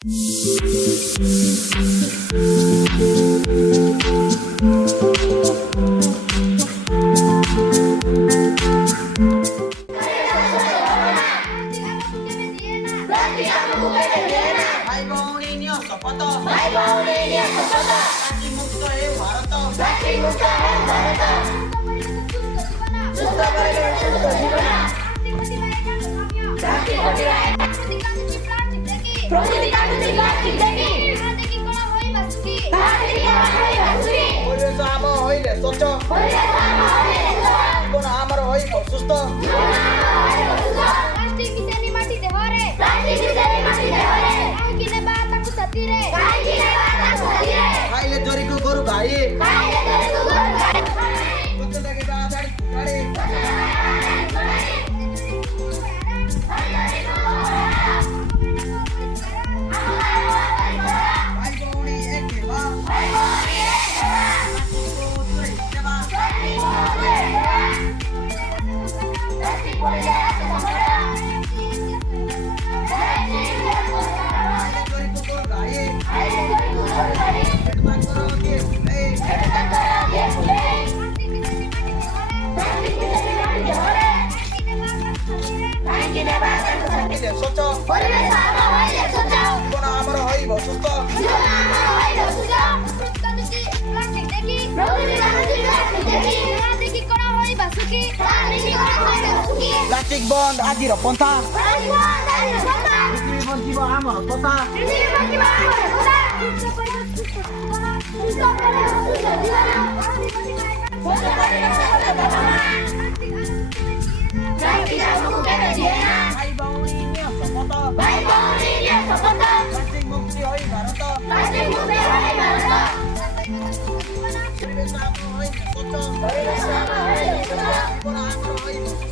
भाई भौणी नियो शपथ प्लास्टिक मुक्त हे भारत परिवेश आम होइले स्वच्छ जीवन आमर होइ सुस्थ खाइले जोरीको गोरु भाइ जीवन आमर होइ सुस्थ प्लास्टिक बन्द आदि र पन्था पृथ्वी बन्द जीव आमर तथा भाइ भौणी नियो शपथ प्लास्टिक मुक्ति होइ भारत परिवेश आम होइ स्वच्छ जीवन आमर होइ सुस्थ